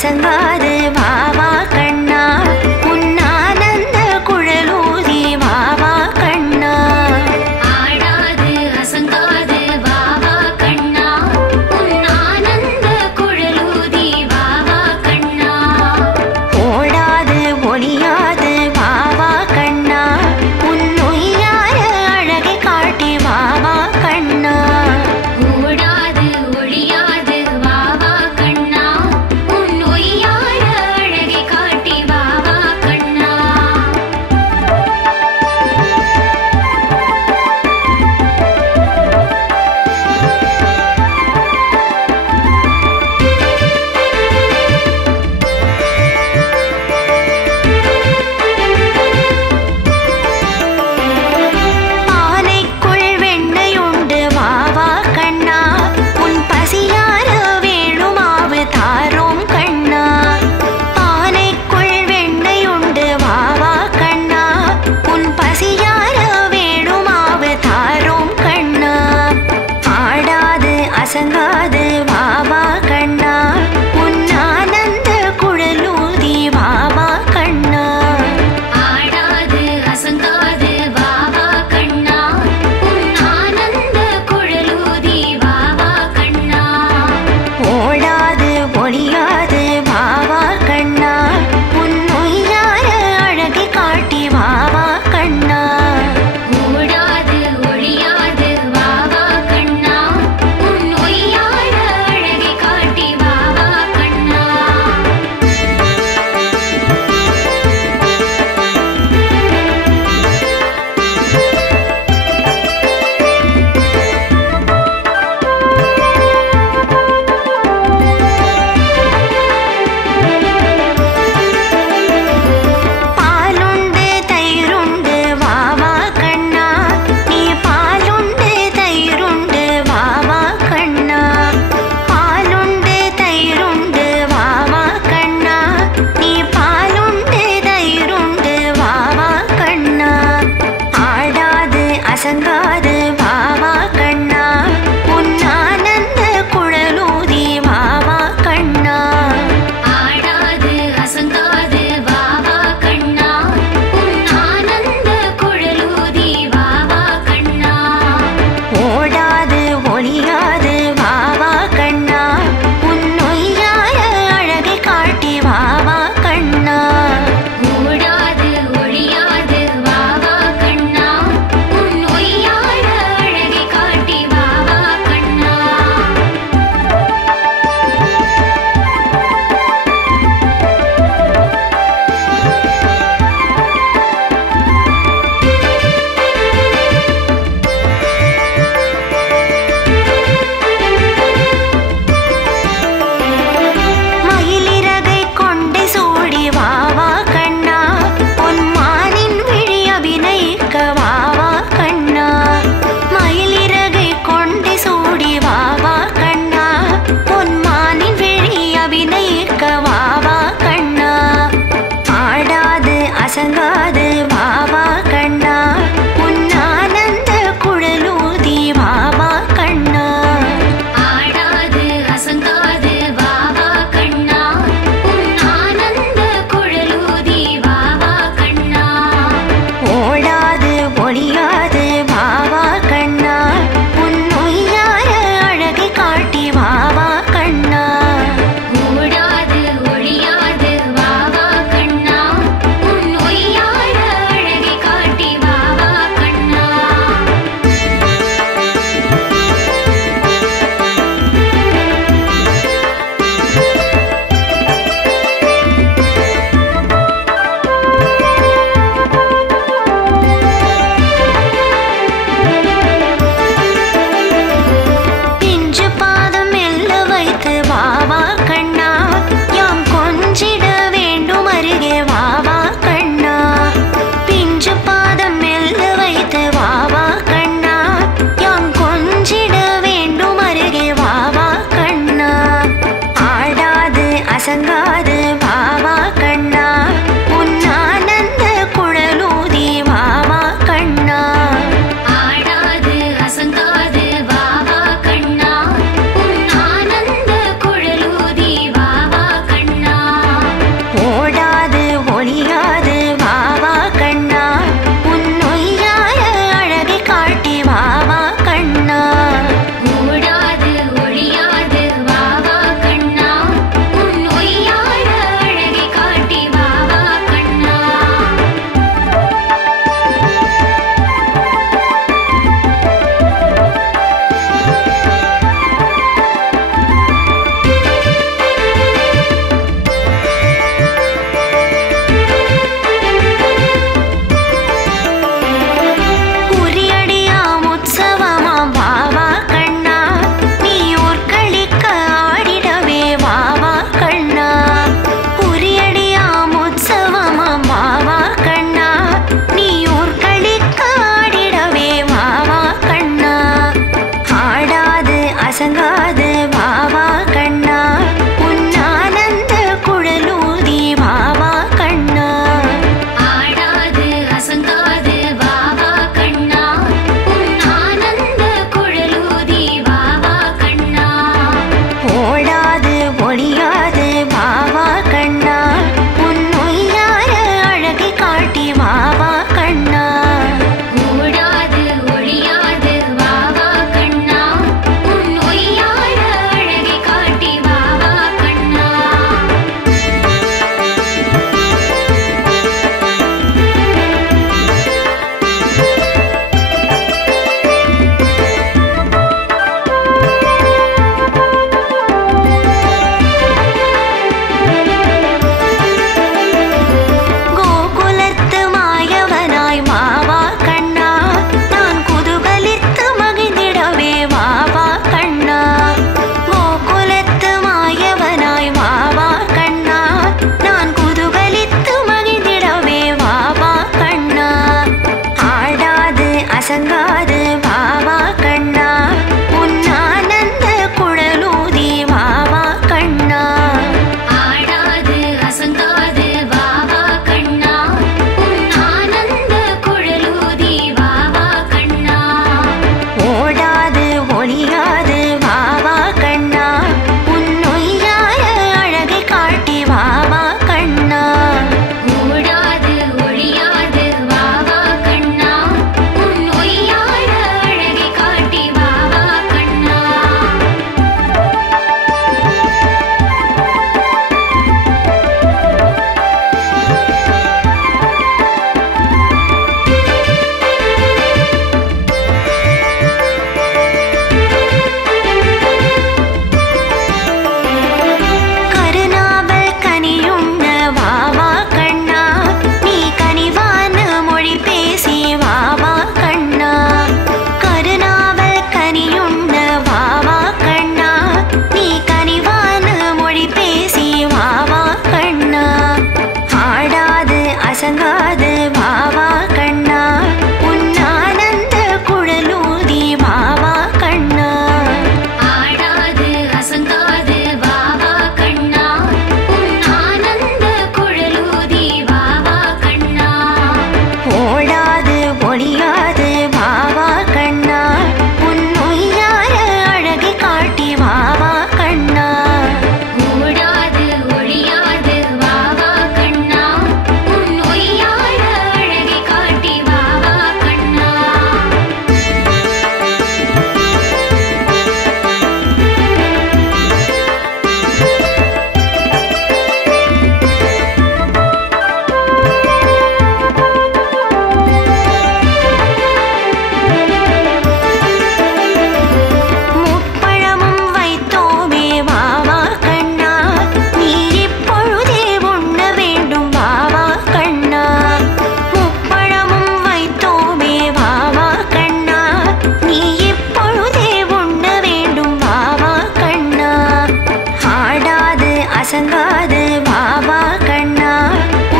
அசங்காது வா வா கண்ணா உன்னானந்த குழலூதி வா வா கண்ணா ஆடாது அசங்காது வா வா கண்ணா உன்னானந்த குழலூதி வா வா கண்ணா ஓடாது ஒளியாது வா வா கண்ணா உன்னுய்யார அழகை காட்டி வா வா கண்ணா ஓடாது ஒளியாது வா வா கண்ணா உன் ஒய்யார அழகை காட்டி வா வா கண்ணா பானைக்குள் வெண்ணையுண்டு வா வா கண்ணா உன் பசியார வேணுமாவு தாரோம் கண்ணா பானைக்குள் வெண்ணையுண்டு வா வா கண்ணா உன் பசியார வேணுமாவு தாரோம் கண்ணா ஆடாது அசங்காது வா வா கண்ணா உன் ஆனந்த குழலூதி வா வா கண்ணா ஆடாது அசங்காது வா வா கண்ணா உன் ஆனந்த குழலூதி வா வா கண்ணா ஓடாது ஒளியாது வா வா கண்ணா உன் ஒய்யார அழகை காட்டி வா வா கண்ணா ஓடாது ஒளியாது வா வா கண்ணா உன் ஒய்யார அழகை காட்டி வா வா கண்ணா பாலுண்டு தயிருண்டு வா வா கண்ணா நீ பாலுண்டு தயிருண்டு வா வா கண்ணா பாலுண்டு தயிருண்டு வா வா கண்ணா நீ பாலுண்டு தயிருண்டு வா வா கண்ணா ஆடாது அசங்காது வா வா கண்ணா உன் ஆனந்த குழலூதி வா வா கண்ணா ஆடாது அசங்காது வா வா கண்ணா உன் ஆனந்த குழலூதி வா வா கண்ணா ஓடாது ஒளியாது வா வா கண்ணா உன் ஒய்யார அழகை காட்டி வா வா கண்ணா ஓடாது ஒளியாது வா வா கண்ணா உன் ஒய்யார அழகை காட்டி வா வா கண்ணா மயிலிறகை கொண்டு சூடி வா வா கண்ணா உன் மானின் விழி அபிநயிக்க வா வா கண்ணா மயிலிறகை கொண்டு சூடி வா வா கண்ணா உன் மானின் விழி அபிநயிக்க வா வா கண்ணா ஆடாது அசங்காது வா வா கண்ணா உன் ஆனந்த குழலூதி வா வா கண்ணா ஆடாது அசங்காது வா வா கண்ணா உன் ஆனந்த குழலூதி வா வா கண்ணா ஓடாது ஒளியாது வா வா கண்ணா உன் ஒய்யார அழகை காட்டி வா வா கண்ணா ஓடாது ஒளியாது வா வா கண்ணா உன் ஒய்யார அழகை காட்டி வா வா கண்ணா பிஞ்சு பாதம் மெல்ல வைத்து வா வா கண்ணா யாம் கொஞ்சிட வேண்டும் அருகே வா வா கண்ணா பிஞ்சு பாதம் மெல்ல வைத்து வா வா கண்ணா யாம் கொஞ்சிட வேண்டும் அருகே வா வா கண்ணா ஆடாது அசங்காது வா வா கண்ணா உன் ஆனந்த குழலூதி வா வா கண்ணா ஆடாது அசங்காது வா வா கண்ணா உன் ஆனந்த குழலூதி வா வா கண்ணா அசங்காது வாவா கண்ணா உன் ஆனந்த குழலூதி வாவா கண்ணா ஆடாது அசங்காது வாவா கண்ணா உன் ஆனந்த குழலூதி வாவா கண்ணா ஓடாது ஒளியாது வாவா கண்ணா உன் ஒய்யார அழகை காட்டி வாவா கண்ணா ஓடாது ஒளியாது வாவா கண்ணா உன் ஒய்யார அழகை காட்டி வாவா கண்ணா கோகுலத்து மாயவனாய் வாவா கண்ணா நான் குதூகலித்து மகிழ்ந்திடவே வாவா கண்ணா கோகுலத்து மாயவனாய் வாவா கண்ணா நான் குதூகலித்து மகிழ்ந்திடவே வாவா கண்ணா ஆடாது அசங்காது வாவா கண்ணா உன் ஆனந்த குழலூதி வாவா கண்ணா ஆடாது அசங்காது வாவா கண்ணா உன் ஆனந்த குழலூதி வாவா கண்ணா ஓடாது ஒளியாது வாவா கண்ணா உன் ஒய்யார அழகை காட்டி வாவா கண்ணா ஓடாது ஒளியாது வாவா கண்ணா உன் ஒய்யார அழகை காட்டி வாவா கண்ணா கருநாவல் கனியுண்ண வாவா கண்ணா நீ கனிவான மொழி பேசி வாவா கண்ணா கருநாவல் கனியுண்ண வாவா கண்ணா நீ கனிவான மொழி பேசி வாவா கண்ணா ஆடாது அசங்காது வாவா கண்ணா உன் ஆனந்த குழலூதி வாவா கண்ணா ஆடாது அசங்காது வாவா கண்ணா உன் ஆனந்த குழலூதி வாவா கண்ணா ஓடாது ஒளியாது வாவா கண்ணா உன் ஒய்யார அழகை காட்டி வாவா கண்ணா ஓடாது ஒளியாது வாவா கண்ணா உன் ஒய்யார அழகை காட்டி வாவா கண்ணா முப்பழமும் வைத்தோமே வாவா கண்ணா நீ இப்பொழுதே உண்ண வேண்டும் வாவா கண்ணா முப்பழமும் வைத்தோமே வாவா கண்ணா நீ இப்பொழுதே உண்ண வேண்டும் வாவா கண்ணா ஆடாது அசங்காது வாவா கண்ணா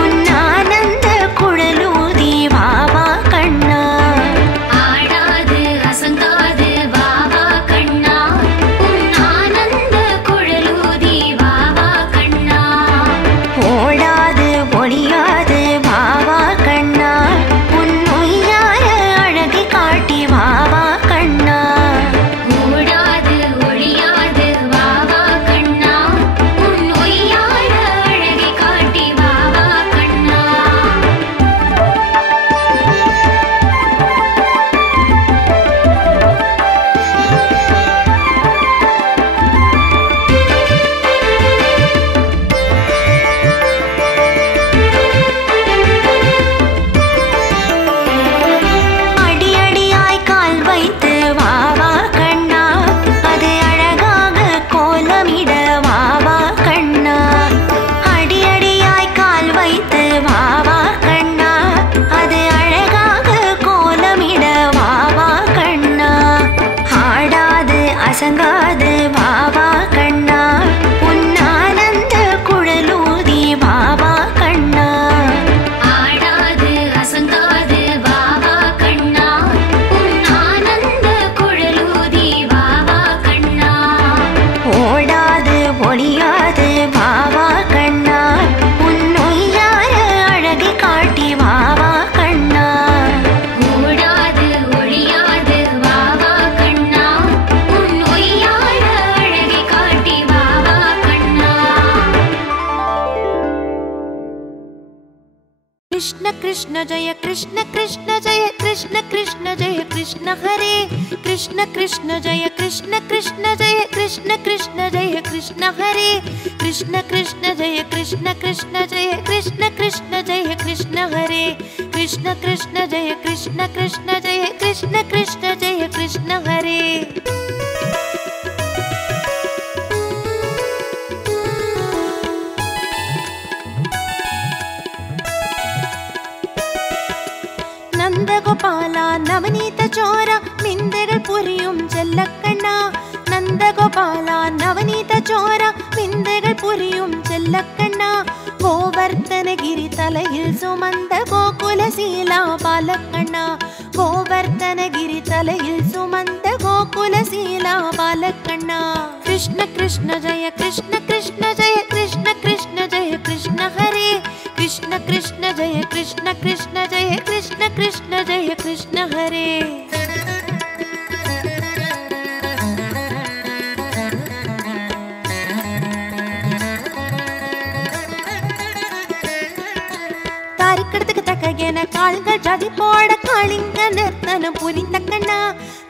உன் ஆனந்த குழலூதி வாவா கண்ணா ஆடாது அசங்காது வாவா கண்ணா உன் ஆனந்த குழலூதி வாவா கண்ணா ஓடாது ஒளியாது வாவா கண்ணா உன் ஒய்யார அழகை காட்டி வாவா கண்ணா ஓடாது ஒளியாது வாவா கண்ணா உன் ஒய்யார அழகை காட்டி வாவா கண்ணா அடியடியாய் கால் வைத்து வாவா கண்ணா அது அழகாக கோலமிட வாவா கண்ணா அடியடியாய் கால் வைத்து வாவா கண்ணா அது அழகாக கோலமிட வாவா கண்ணா ஆடாது அசங்காது வாவா கண்ணா உன் ஆனந்த குழலூதி வாவா கண்ணா ஆடாது அசங்காது வாவா கண்ணா உன் ஆனந்த குழலூதி வாவா கண்ணா कृष्ण जय कृष्ण कृष्ण जय कृष्ण कृष्ण जय कृष्ण हरे कृष्ण कृष्ण जय कृष्ण कृष्ण जय कृष्ण कृष्ण जय कृष्ण हरे कृष्ण कृष्ण जय कृष्ण कृष्ण जय कृष्ण कृष्ण जय कृष्ण हरे कृष्ण कृष्ण जय कृष्ण कृष्ण जय कृष्ण कृष्ण जय कृष्ण हरे നന്ദഗോപാല നവനീത ചോര മിന്തകൾ പുരിയും ചെല്ലക്കണ്ണ നന്ദഗോപാല നവനീത ചോര മിന്തകൾ പുരിയും ചെല്ലക്കണ്ണ ഗോവർദ്ധനഗിരി തലയിൽ സുമന്ത ഗോകുലശീല ബാലക്കണ്ണ ഗോവർദ്ധനഗിരി തലയിൽ സുമന്ത ഗോകുലശീല ബാലക്കണ്ണ കൃഷ്ണ കൃഷ്ണ ജയ കൃഷ്ണ കൃഷ്ണ ജയ കൃഷ്ണ കൃഷ്ണ ജയ കൃഷ്ണ ഹരേ कृष्ण कृष्ण जय कृष्ण कृष्ण जय कृष्ण कृष्ण जय कृष्ण हरे താരിക്കടത്തക്ക് തക്കകേന കാളുകൾ ജാതി പോട കാളിംഗ നിർത്തനം പുരിന്തക്കണ്ണ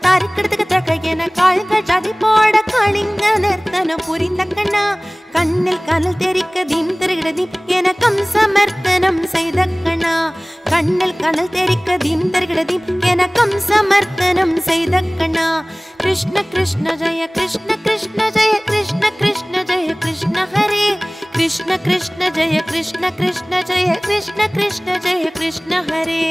താരിക്കടത്തക്ക് തക്കകേന കാളുകൾ ജാതി പോട കാളിംഗ നിർത്തനം പുരിന്തക്കണ്ണ കണ്ണിൽ കനൽ തെരിക്ക ദീം തിരുകിടദീം എനക്കം സമർപ്പണം ചെയ്ത കണ്ണ കണ്ണിൽ കനൽ തെരിക്ക ദീം തിരുകിടദീം എനക്കം സമർപ്പണം ചെയ്ത കണ്ണ കൃഷ്ണ കൃഷ്ണ ജയ കൃഷ്ണ കൃഷ്ണ ജയ കൃഷ്ണ കൃഷ്ണ ജയ കൃഷ്ണ ഹരേ കൃഷ്ണ കൃഷ്ണ ജയ കൃഷ്ണ കൃഷ്ണ ജയ കൃഷ്ണ കൃഷ്ണ ജയ കൃഷ്ണ ഹരേ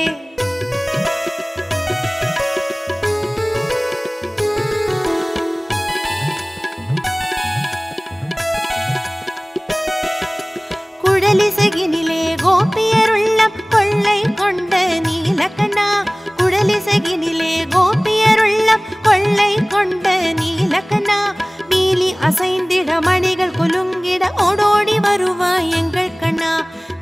കുഴലിസകിനിലെ ഗോപിയരുള്ളം കൊള്ളൈ കൊണ്ട് നീലക്കണ്ണ കുഴലിസകിനിലെ ഗോപിയരുള്ളം കൊള്ളൈ കൊണ്ട് നീലക്കണ്ണ നീലി അസൈന്തിട മണികൾ കുലുങ്ങിട ഓടോടി വരുവായ് എങ്കൾ കണ്ണ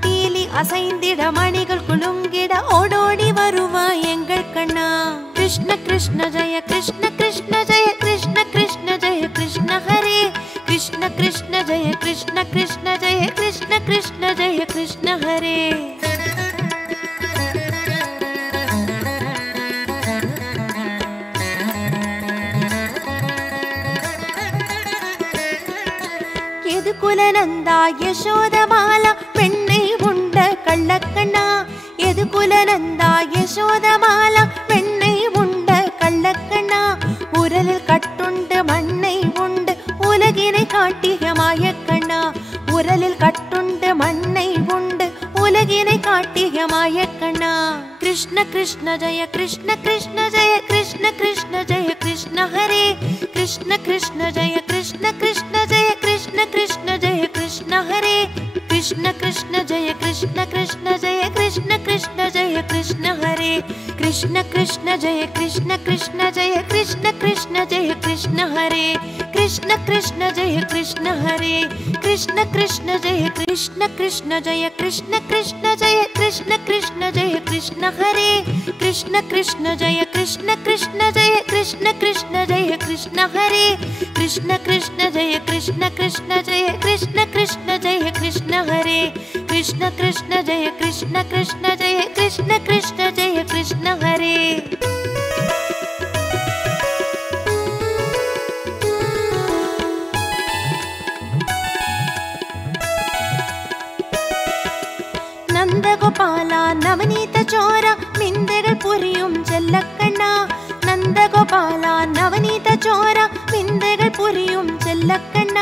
നീലി അസൈന്തിട മണികൾ കുലുങ്ങിട ഓടോടി വരുവായ് എങ്കൾ കണ്ണ കൃഷ്ണ കൃഷ്ണ ജയ കൃഷ്ണ കൃഷ്ണ ജയ കൃഷ്ണ കൃഷ്ണ ജയ കൃഷ്ണ ഹരേ कृष्ण कृष्ण जय कृष्ण कृष्ण जय कृष्ण कृष्ण जय कृष्ण हरे യദുകുലനന്ദ യശോദമാല പെണ്ണை உண்ட കള്ളക്കണ്ണ യദുകുലനന്ദ യശോദമാല പെണ്ണை உண்ட കള്ളക്കണ്ണ ഉരലിൽ കട്ടുണ്ട് മണ്ണை ഉണ്ട് ഉലകിനെ കാട്ടിയ മായക്കണ്ണ ഉരലിൽ കട്ടുണ്ട് മണ്ണை ഉണ്ട് ഉലകിനെ കാട്ടിയ മായക്കണ്ണ കൃഷ്ണ കൃഷ്ണ ജയ കൃഷ്ണ കൃഷ്ണ ജയ കൃഷ്ണ കൃഷ്ണ ജയ കൃഷ്ണ ഹരേ കൃഷ്ണ കൃഷ്ണ ജയ കൃഷ്ണ കൃഷ്ണ ജയ കൃഷ്ണ കൃഷ്ണ ജയ കൃഷ്ണ ഹരേ കൃഷ്ണ കൃഷ്ണ ജയ കൃഷ്ണ കൃഷ്ണ ജയ കൃഷ്ണ കൃഷ്ണ ജയ കൃഷ്ണ ഹരേ കൃഷ്ണ കൃഷ്ണ ജയ കൃഷ്ണ കൃഷ്ണ ജയ കൃഷ്ണ കൃഷ്ണ ജയ കൃഷ്ണ ഹരേ കൃഷ്ണ കൃഷ്ണ ജയ കൃഷ്ണ ഹരേ കൃഷ്ണ കൃഷ്ണ ജയ കൃഷ്ണ കൃഷ്ണ ജയ കൃഷ്ണ കൃഷ്ണ ജയ കൃഷ്ണ കൃഷ്ണ ജയ കൃഷ്ണ ഹരേ കൃഷ്ണ കൃഷ്ണ ജയ കൃഷ്ണ കൃഷ്ണ ജയ കൃഷ്ണ കൃഷ്ണ ജയ കൃഷ്ണ ഹരേ കൃഷ്ണ കൃഷ്ണ ജയ കൃഷ്ണ കൃഷ്ണ ജയ കൃഷ്ണ കൃഷ്ണ ജയ കൃഷ്ണ ഹരേ കൃഷ്ണ കൃഷ്ണ ജയ കൃഷ്ണ കൃഷ്ണ ജയ കൃഷ്ണ കൃഷ്ണ ജയ കൃഷ്ണ ഹരേ നന്ദഗോപാല നവനീത ചോര മിന്തകൾ പുരിയും ചെല്ലക്കണ്ണ നന്ദഗോപാല നവനീത ചോര മിന്തകൾ പുരിയും ചെല്ലക്കണ്ണ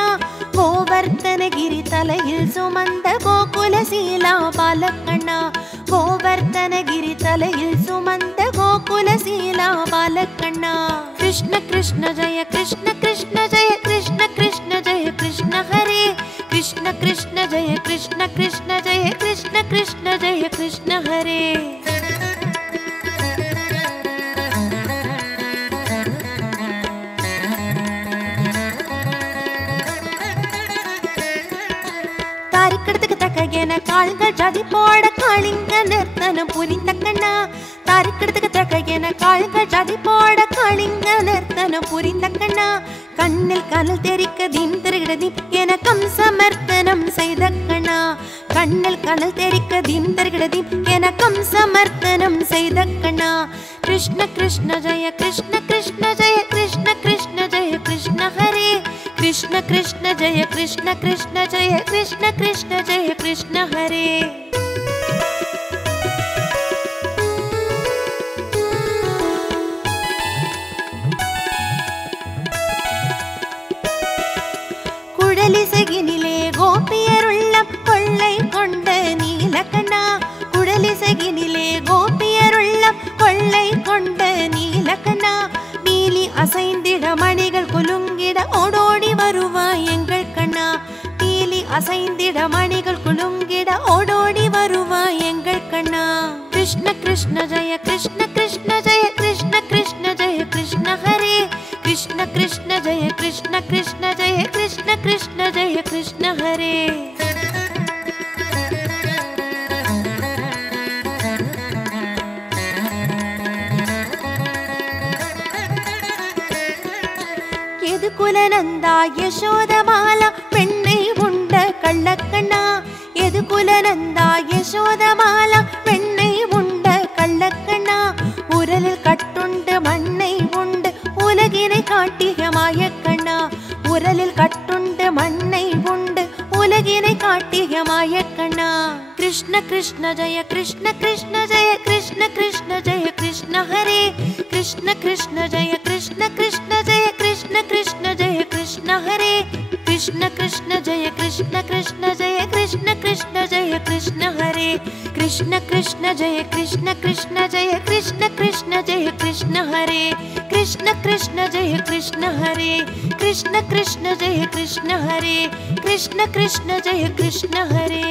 ഗോവർദ്ധനഗിരി തലയിൽ സുമന്ത ഗോകുലശീല ബാലക്കണ്ണ ഗോവർദ്ധനഗിരി തലയിൽ സുമന്ത ഗോകുലശീല ബാലക്കണ്ണ കൃഷ്ണ കൃഷ്ണ ജയ കൃഷ്ണ കൃഷ്ണ ജയ കൃഷ്ണ കൃഷ്ണ ജയ കൃഷ്ണ ഹരേ കൃഷ്ണ കൃഷ്ണ ജയ കൃഷ്ണ കൃഷ്ണ ജയ കൃഷ്ണ കൃഷ്ണ ജയ കൃഷ്ണ ഹരേ താരിക്കടത്തക്ക് തക്കകേന കാളുകൾ ജാതി പോട കാളിംഗ നിർത്തനം പുരിന്തക്കണ്ണ താരിക്കടത്തക്ക് തക്കകേന കാളുകൾ ജാതി പോട കാളിംഗ നിർത്തനം പുരിന്തക്കണ്ണ கண்ணில் கனல் தெரிக்க தீம் தருகிடதீம் என கம்சமர்த்தனம் செய்த கண்ணா. கண்ணில் கனல் தெரிக்க தீம் தருகிடதீம் என கம்சமர்த்தனம் செய்த கண்ணா. கிருஷ்ண கிருஷ்ண ஜெய கிருஷ்ண கிருஷ்ண ஜெய கிருஷ்ண கிருஷ்ண ஜெய கிருஷ்ண ஹரே. கிருஷ்ண கிருஷ்ண ஜெய கிருஷ்ண கிருஷ்ண ஜெய கிருஷ்ண கிருஷ்ண ஜெய கிருஷ்ண ஹரே. குடலிசையினிலே கோபியருள்ளம் கொள்ளை கொண்ட நீலகண்ணா. குடலிசையினிலே கோபியருள்ளம் கொள்ளை கொண்ட நீலகண்ணா. நீலி அசைந்திட மணிகள் குலுங்கிட ஓடோடி வருவாய் எங்கள் கண்ணா. நீலி அசைந்திட மணிகள் குலுங்கிட ஓடோடி வருவாய் எங்கள் கண்ணா. கிருஷ்ண கிருஷ்ண ஜெய கிருஷ்ண கிருஷ்ண ஜெய கிருஷ்ண கிருஷ்ண ஜெய கிருஷ்ண ஹரே. கிருஷ்ண கிருஷ்ண ஜெய கிருஷ்ண கிருஷ்ண ஜெய கிருஷ்ண கிருஷ்ண ஜெய கிருஷ்ண ஹரே. எது குலநந்தா யசோதமாலா பெண்ணை உண்ட கள்ளக்கண்ணா. எது குலநந்தா யசோதமாலா பெண்ணை உண்ட கள்ளக்கண்ணா. உரலில் கட்டுண்டு மண்ணை உண்டு உலகினை காட்டிய மாயக்கண்ணா. உரலில் கட்டுண்டு மண்ணை உண்டு உலகினை காட்டிய மாயக்கண்ணா. கிருஷ்ண கிருஷ்ண ஜெய கிருஷ்ண கிருஷ்ண ஜெய கிருஷ்ண கிருஷ்ண ஜெய கிருஷ்ண ஹரே. கிருஷ்ண கிருஷ்ண ஜெய கிருஷ்ண கிருஷ்ண ஜெய கிருஷ்ண கிருஷ்ண ஜெய கிருஷ்ண ஹரே. கிருஷ்ண கிருஷ்ண ஜெய கிருஷ்ண கிருஷ்ண ஜெய கிருஷ்ண கிருஷ்ண ஜெய கிருஷ்ண ஹரே. கிருஷ்ண கிருஷ்ண ஜெய கிருஷ்ண கிருஷ்ண ஜெய கிருஷ்ண கிருஷ்ண ஜெய கிருஷ்ண ஹரே. கிருஷ்ண கிருஷ்ண ஜெய கிருஷ்ண ஹரே. கிருஷ்ண கிருஷ்ண ஜெய கிருஷ்ண ஹரே. கிருஷ்ண கிருஷ்ண ஜெய கிருஷ்ண ஹரே.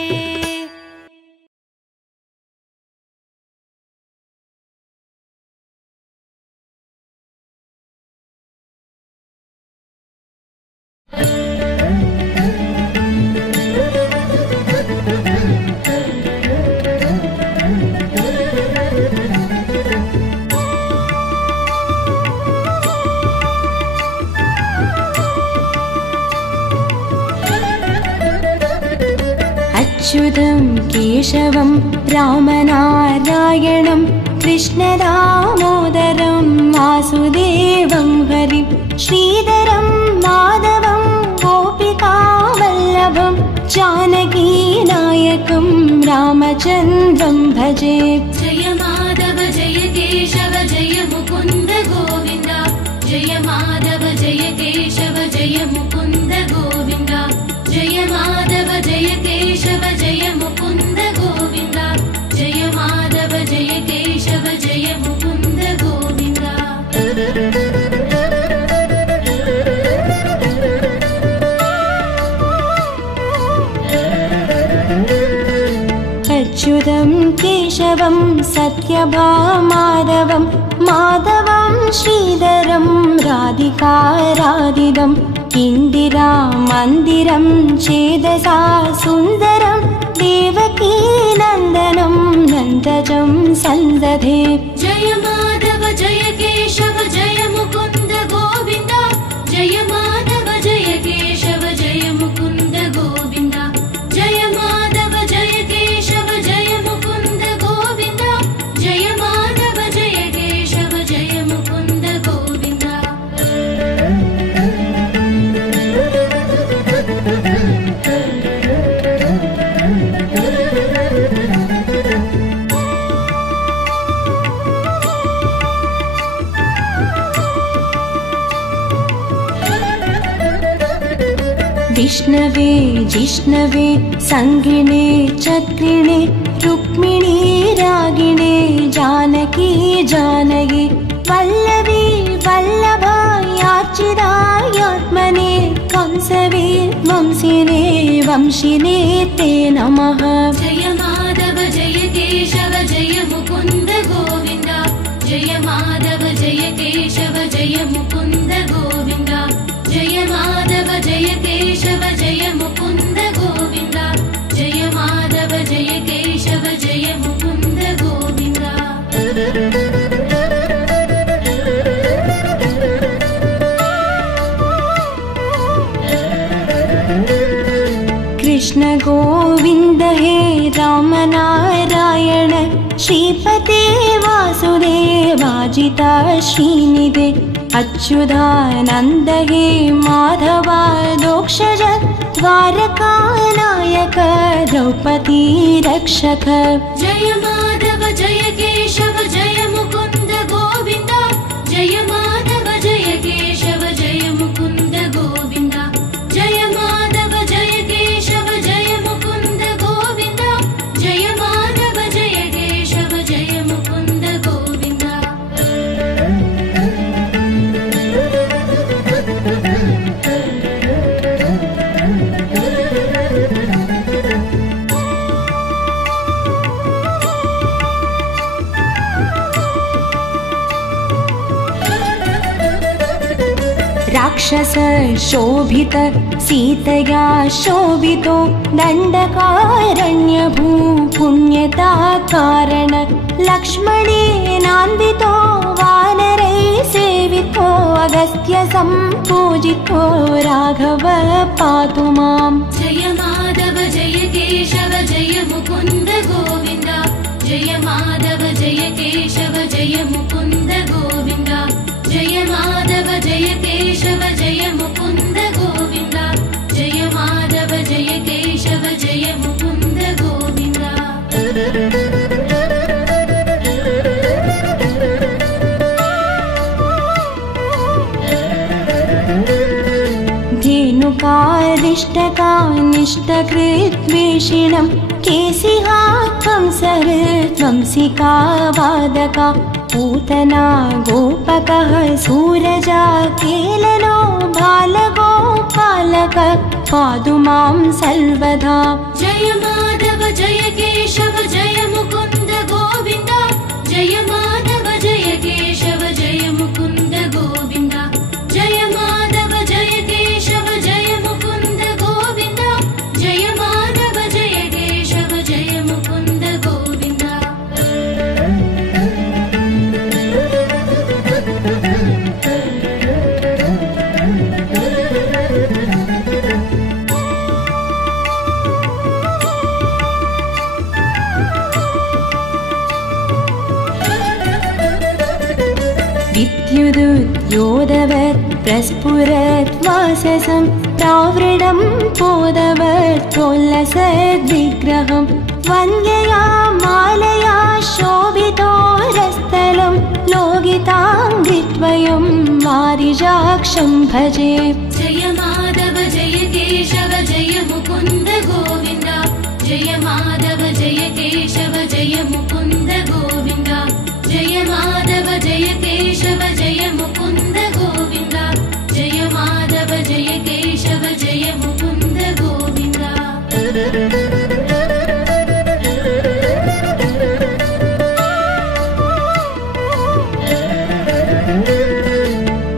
अच्युतं केशवं रामनारायणं कृष्णदामोदरं वासुदेवं हरिं श्रीधरं माधवं गोपिकावल्लभं जानकीनायकं रामचन्द्रं भजे. जय माधव जय केशव जय मुकुन्द गोविन्द. जय माधव जय केशव जय मुकुन्द गोविन्द. जय माधव जय केशव जय मुकुन्द गोविन्द. जय माधव जय केशव जय मुकुन्द गोविन्द. अच्युतं केशवं सत्यभामाधवं माधवं श्रीधरं राधिकाराधितं इन्दिरा मन्दिरं चेदसा सुन्दरं देवकी नन्दनं नन्दजं सन्दधे. जय माधव जय केशव जय मुकुन्द गोविन्द. जय माधव जय केशव जय मुकुन्द गोविन्द. जय माधव जय केशव जय मुकुन्द गोविन्द. जय माधव जय केशव जय मुकुन्द गोविन्द. विष्णवे जिष्णवे संगिणे चक्रिणे रुक्मिणी रागिणे जानकी जानकी वल्लवी वल्लभायार्चितायात्मने कंसवे वंशिने वंशिने ते नमः. जय माधव जय केशव जय मुकुन्द गोविन्द. जय माधव जय केशव जय मुकुन्द गोविन्द. जय माधव जय केशव जय मुकुन्द गोविन्द. जय माधव जय केशव जय मुकुन्द गोविन्द. कृष्ण गोविन्द हे राम नारायण श्रीपते वासुदेवाजिता श्रीनिधे अच्युतानन्द हे माधवादोक्षज द्वारकानायक द्रौपदी रक्षक। जय माधव जय केशव जय मुकुन्द गोविन्द जय माधव जय केशव जय मुकुन्द गोविन्द जय माधव जय केशव जय मुकुन्द गोविन्द जय माधव जय केशव जय मुकुन्द गोविन्द। राक्षस शोभित सीतया शोभितो दण्डकारण्यभू पुण्यता कारण लक्ष्मणेनान्वितो वानरै सेवितो अगस्त्य सम्पूजितो राघव पातु माम्। जय माधव जय केशव जय मुकुन्द गोविन्द जय माधव जय केशव जय मुकुन्द गोविन्द जय माधव जय केशव जय मुकुन्द गोविन्द जय माधव जय केशव जय मुकुन्द गोविन्द। धेनुकारिष्टकानिष्टकृद्वेषिणं केसिहा कंसहृद्वंसिका वादका पूतना गोपकः सूरजा केलनो बालगोपालक पातु मां सर्वदा। जय माधव जय केशव जय मुकुन्द गोविन्द जय माधव जय केशव जय मुकुन्द गोविन्द जय माधव जय केशव जय मुकुन्द गोविन्द जय माधव जय केशव जय मुकुन्द गोविन्द। विद्युदुद्योतवत् प्रस्फुरत् वाससं प्रावृणं पोदवत्कोल्लसद्विग्रहं वन्द्यया मालया शोभितोरस्थलं लोकिताङ्घ्रिद्वयं वारिजाक्षं भजे। जय माधव जय केशव जय मुकुन्द गोविन्द जय माधव जय केशव जय मुकुन्द गोविन्द जय माधव जय केशव जय मुकुन्द गोविन्द जय माधव जय केशव जय मुकुन्द गोविन्द।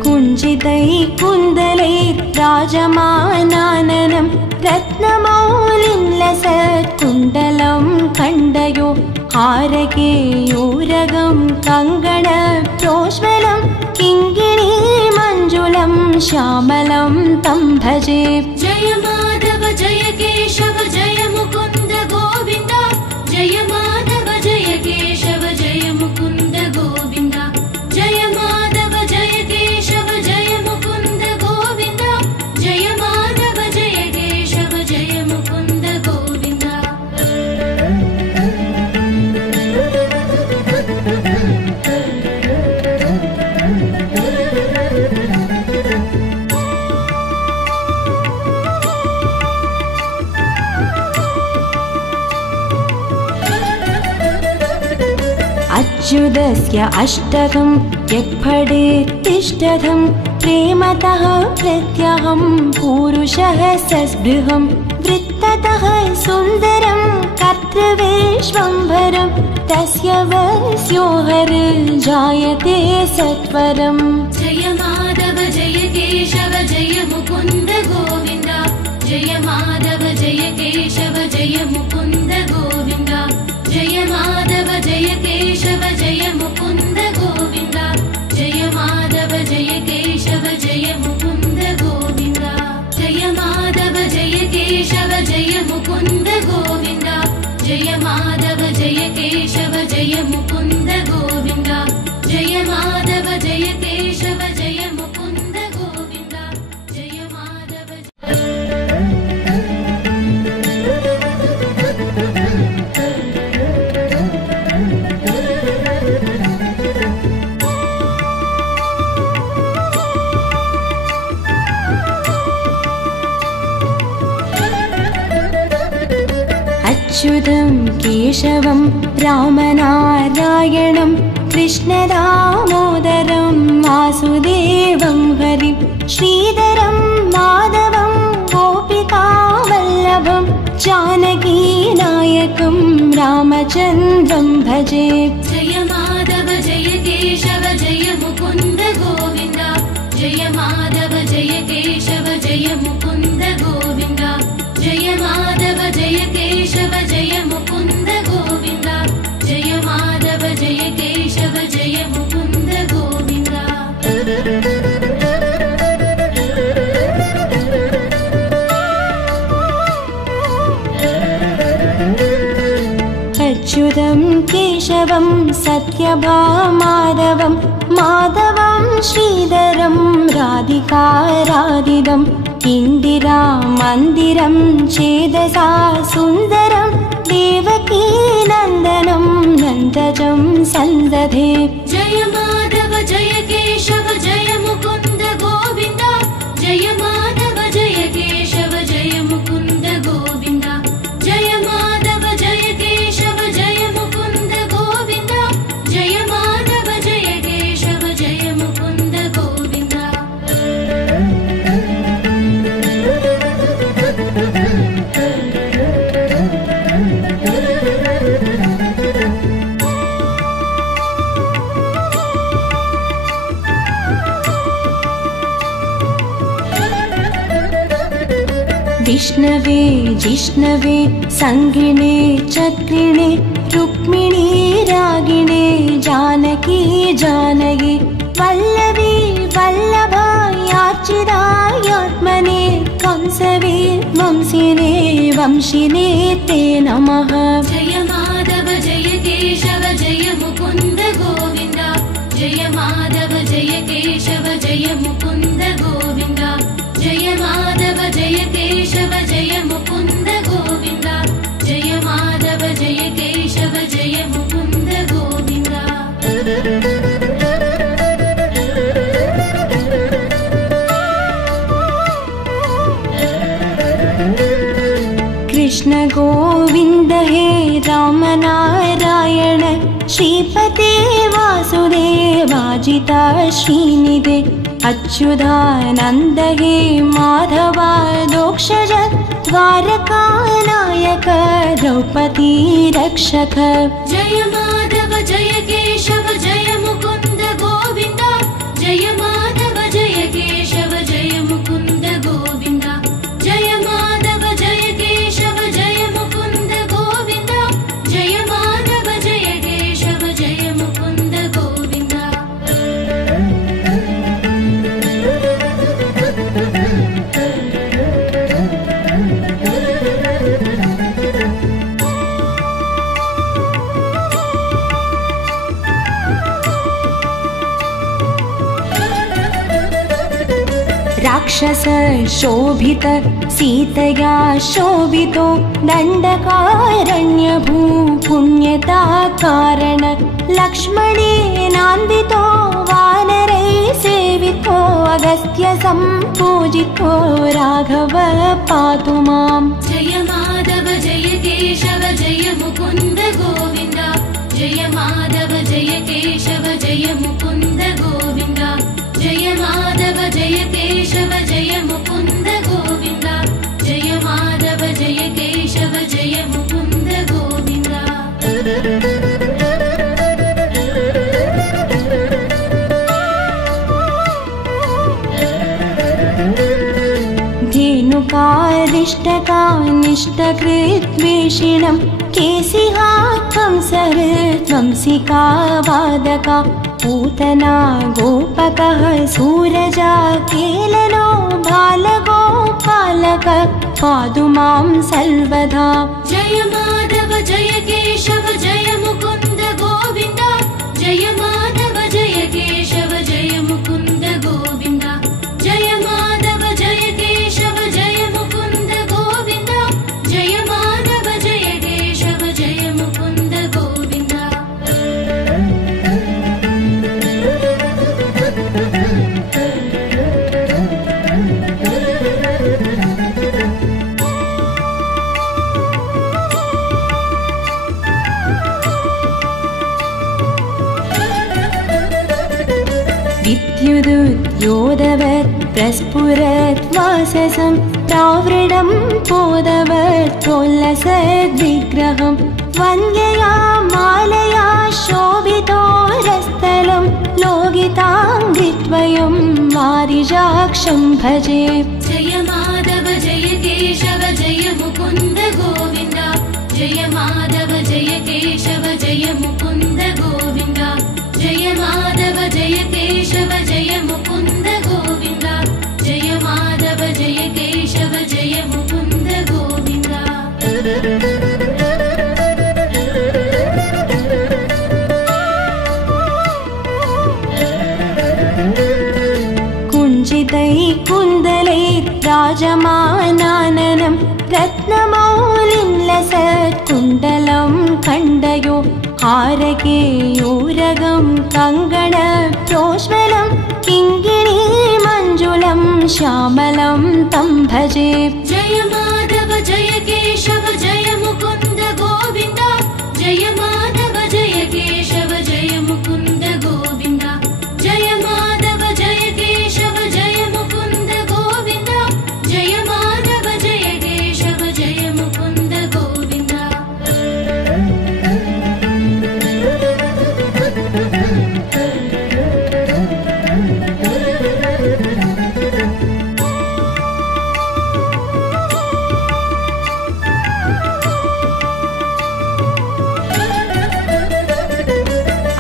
कुञ्जितैः कुन्दलैः राजमानाननं रत्नमौलिं लसत्कुण्डलं खण्डयो हारकेयूरगं कङ्गणप्रोज्वलं किङ्गिणी मञ्जुलं श्यामलं तं भजे। जय माधव जय केशव जय मुकुन्द गोविन्द जय माधव जय केशव जय मुकुन्द गोविन्द जय माधव जय केशव जय मुकुन्द गोविन्द जय माधव जय केशव जय मुकुन्द गोविन्द। अच्युतस्य अष्टकं यक्फडेत्तिष्ठतं प्रेमतः प्रत्यहं पूरुषः सस्पृहं वृत्ततः सुन्दरं कर्तृविश्वम्भरं तस्य वस्यो हरिर्जायते सत्वरम्। जय माधव जय केशव जय मुकुन्द गोविन्द जय माधव जय केशव जय मुकुन्द गोविन्द जय माधव जय केशव जय मुकुन्द गोविन्द जय माधव जय केशव जय मुकुन्द गोविन्द जय माधव जय केशव जय मुकुन्द गोविन्द जय माधव जय केशव जय मुकुन्द गोविन्द जय माधव जय केशव जय मुकुन्द गोविन्द जय माधव अच्युतं केशवं रामनारायणं कृष्णदामोदरं वासुदेवं हरिं श्रीधरं माधवं गोपिकावल्लभं जानकीनायकं रामचन्द्रं भजे। जय माधव जय केशव जय मुकुन्द गोविन्द जय माधव जय केशव जय मुकुन्द गोविन्द जय माधव जय केशव जय मुकुन्द गोविन्द जय माधव जय केशव जय मुकुन्द गोविन्द। अच्युतं केशवं सत्यभामाधवं माधवं श्रीधरं राधिकाराधितम् इन्दिरा मन्दिरं चेदसा सुन्दरं देवकी नन्दनं नन्दजं सन्दधे। जय माधव जय केशव जय मुकुन्द गोविन्द जय माधव जय केशव जय मुकुन्द गोविन्द जय माधव जय केशव जय मुकुन्द गोविन्द जय माधव जय केशव जय मुकुन्द गोविन्द। विष्णवे जिष्णवे संगिणे चक्रिणे रुक्मिणी रागिणे जानकी जानकी वल्लभी वल्लभायार्चितायात्मने कंसवे वंशिने वंशिने ते नमः। जय माधव जय केशव जय मुकुन्द गोविन्द जय माधव जय केशव जय मुकुन्द गोविन्द जय माधव जय केशव जय मुकुन्द गोविन्द जय माधव जय केशव जय मुकुन्द गोविन्द। कृष्ण गोविन्द हे रामनारायण श्रीपते वासुदेवाजिता श्रीनिधे अच्युतानन्द हे माधवा दोक्षज द्वारकानायक द्रौपदी रक्षक। जय माधव जय केशव जय मुकुन्द गोविन्द जय माधव जय केशव जय मुकुन्द गोविन्द जय माधव जय केशव जय मुकुन्द गोविन्द जय माधव जय केशव जय मुकुन्द गोविन्द। राक्षस शोभित सीतया शोभितो दण्डकारण्यभू पुण्यता कारण लक्ष्मणेनान्वितो वानरै सेवितो अगस्त्य सम्पूजितो राघव पातु माम्। जय माधव जय केशव जय मुकुन्द गोविन्द जय माधव जय केशव जय मुकुन्द गोविन्द जय माधव जय केशव जय मुकुन्द गोविन्द जय माधव जय केशव जय मुकुन्द गोविन्द। धेनुकारिष्टकानिष्टकृद्वेषिणं केशिहा कंसहृद्वंसिका वादका पूतना गोपकः सूरजा केलनो बालगोपालक पातु मां सर्वदा। जय माधव जय केशव जय मुकुन्द गोविन्द जय माधव जय केशव जय मुकुन्द गोविन्द जय माधव जय केशव जय मुकुन्द गोविन्द जय माधव जय केशव जय मुकुन्द गोविन्द। विद्युदुद्योतवत् प्रस्फुरत् वाससं प्रावृणं पोदवत् प्रोल्लसद्विग्रहं वन्द्यया मालया शोभितोरस्थलं लोकिताङ्घ्रिद्वयं वारिजाक्षं भजे। जय माधव जय केशव जय मुकुन्द गोविन्द जय माधव जय केशव जय मुकुन्द गोविन्द जय माधव जय केशव जय मुकुन्द गोविन्द जय माधव जय केशव जय मुकुन्द गोविन्द। कुञ्चितैः राजमानाननं रत्नमौलिं लसत्कुण्डलं खण्डयो हारकेयूरगं कङ्गणप्रोज्वलं किङ्किणी मञ्जुलं श्यामलं तं भजे। जय माधव जय केशव जय मुकुन्द गोविन्द जय माधव जय केशव जय मुकुन्द गोविन्द जय माधव जय केशव जय मुकुन्द गोविन्द जय माधव जय केशव जय मुकुन्द गोविन्द।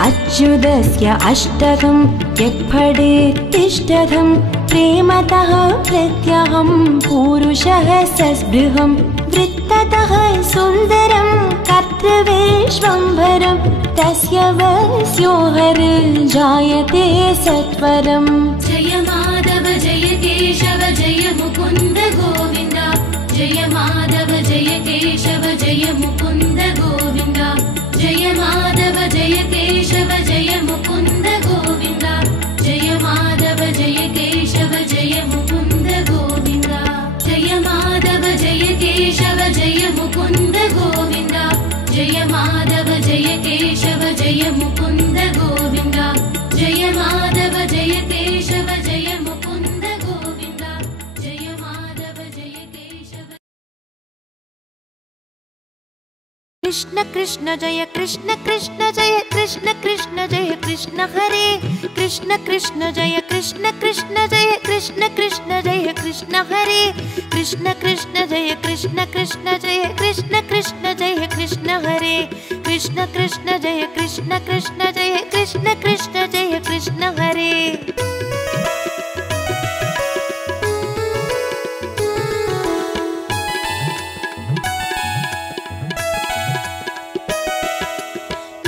अच्युतस्य अष्टकं यत्पठेत् तिष्ठतं प्रेमतः प्रत्यहं पूरुषः सस्पृहं वृत्ततः सुन्दरं कर्तृविश्वम्भरं तस्य वस्यो हरिर्जायते सत्वरम्। जय माधव जय केशव जय मुकुन्द गोविन्द जय माधव जय केशव जय मुकुन्द गोविन्द जय माधव जय केशव जय मुकुन्द गोविन्द जय माधव जय केशव जय मुकुन्द गोविन्द जय माधव जय केशव जय मुकुन्द गोविन्द जय माधव जय केशव जय मुकुन्द गोविन्द जय माधव जय केशव जय मुकुन्द गोविन्द जय माधव जय केशव। कृष्ण कृष्ण जय कृष्ण कृष्ण जय कृष्ण कृष्ण जय कृष्ण हरे कृष्ण कृष्ण जय कृष्ण कृष्ण जय कृष्ण कृष्ण जय कृष्ण हरे कृष्ण कृष्ण जय कृष्ण कृष्ण जय कृष्ण कृष्ण जय कृष्ण हरे कृष्ण कृष्ण जय कृष्ण कृष्ण जय कृष्ण कृष्ण जय कृष्ण हरे।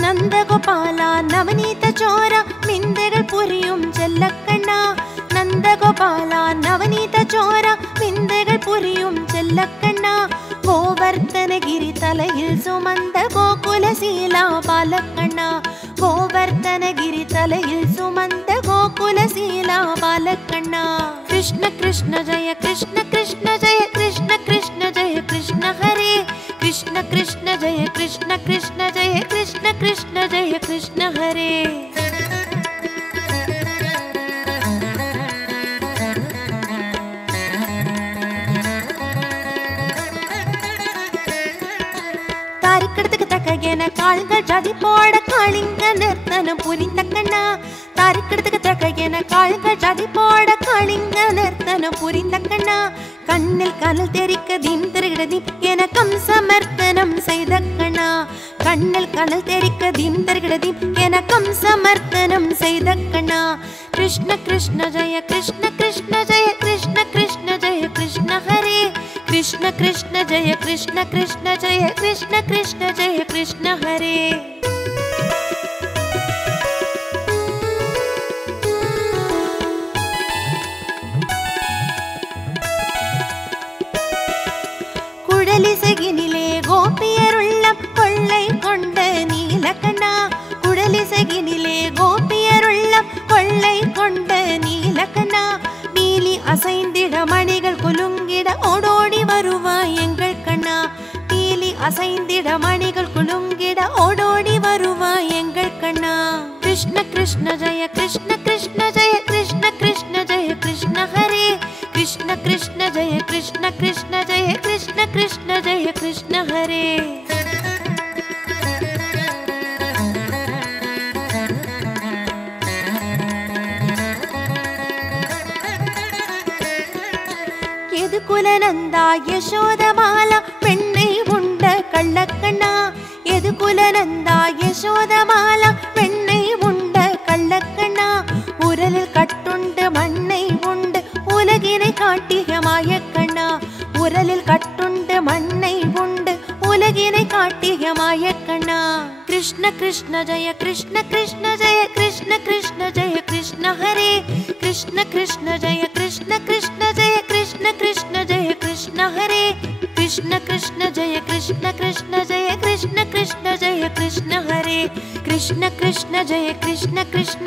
നന്ദഗോപാല നവനീത ചോര മിന്തകൾ പുരിയും ചെല്ലക്കണ്ണ നന്ദഗോപാല നവനീത ചോര മിന്തകൾ പുരിയും ചെല്ലക്കണ്ണ ഗോവർദ്ധനഗിരി തലയിൽ സുമന്ത ഗോകുലശീല ബാലക്കണ്ണ ഗോവർദ്ധനഗിരി തലയിൽ സുമന്ത ഗോകുലശീല ബാലക്കണ്ണ കൃഷ്ണ കൃഷ്ണ ജയ കൃഷ്ണ കൃഷ്ണ ജയ കൃഷ്ണ കൃഷ്ണ ജയ കൃഷ്ണ ഹരേ कृष्ण कृष्ण जय कृष्ण कृष्ण जय कृष्ण कृष्ण जय कृष्ण हरे। താരിക്കെടുത്ത് തക്കകേന കാളുകൾ ജാതി പോട കാളിങ്ക നിർത്തനം പുരിന്തക്കണ്ണ താരിക്കെടുത്ത് തക്കകേന കാളുകൾ ജാതി പോട കാളിങ്ക നിർത്തനം പുരിന്തക്കണ്ണ കണ്ണിൽ കനൽ തെരിക്ക ദീം തിരുകിടതി എനക്കം സമർത്തനം ചെയ്ത കണ്ണ കണ്ണിൽ കനൽ തെരിക്ക ദീം തിരുകിടതി എനക്കം സമർത്തനം ചെയ്ത കണ്ണ കൃഷ്ണ കൃഷ്ണ ജയ കൃഷ്ണ കൃഷ്ണ ജയ കൃഷ്ണ കൃഷ്ണ ജയ കൃഷ്ണ ഹരേ कृष्ण कृष्ण जय कृष्ण कृष्ण जय कृष्ण कृष्ण जय कृष्ण हरे குடலிசையினிலே கோபியருள்ளம் கொள்ளை கொண்ட நீலகண்ணா குடலிசையினிலே கோபியருள்ளம் கொள்ளை கொண்ட நீலகண்ணா நீலி அசைந்திட மணிகள் குலுங்கிட ஓடோடி வருவாய் எங்கள் கண்ணா நீலி அசைந்திட மணிகள் குலுங்கிட ஓடோடி வருவாய் எங்கள் கண்ணா கிருஷ்ண கிருஷ்ண ஜெய கிருஷ்ண கிருஷ்ண ஜெய கிருஷ்ண கிருஷ்ண ஜெய கிருஷ்ண ஹரே कृष्ण कृष्ण जय कृष्ण कृष्ण जय कृष्ण कृष्ण जय कृष्ण हरे यदुकुलनन्दा यशोदमाला पेण्णै उण्ड कल्लक्कण्णा यदुकुलनन्दा यशोदमाला पेण्णै उण्ड कल्लक्कण्णा उरलिल कट्टुण्ड मण्णै उण्ड உலகினை காட்டிய மாயக்கண்ணா உரலில் கட்டுண்டு மண்ணை உண்டு உலகினை காட்டிய மாயக்கண்ணா கிருஷ்ண கிருஷ்ண ஜெய கிருஷ்ண கிருஷ்ண ஜெய கிருஷ்ண கிருஷ்ண ஜெய கிருஷ்ண ஹரே கிருஷ்ண கிருஷ்ண ஜெய கிருஷ்ண கிருஷ்ண ஜெய கிருஷ்ண கிருஷ்ண ஜெய கிருஷ்ண ஹரே கிருஷ்ண கிருஷ்ண ஜெய கிருஷ்ண கிருஷ்ண ஜெய கிருஷ்ண கிருஷ்ண ஜெய கிருஷ்ண ஹரே கிருஷ்ண கிருஷ்ண ஜெய கிருஷ்ண கிருஷ்ண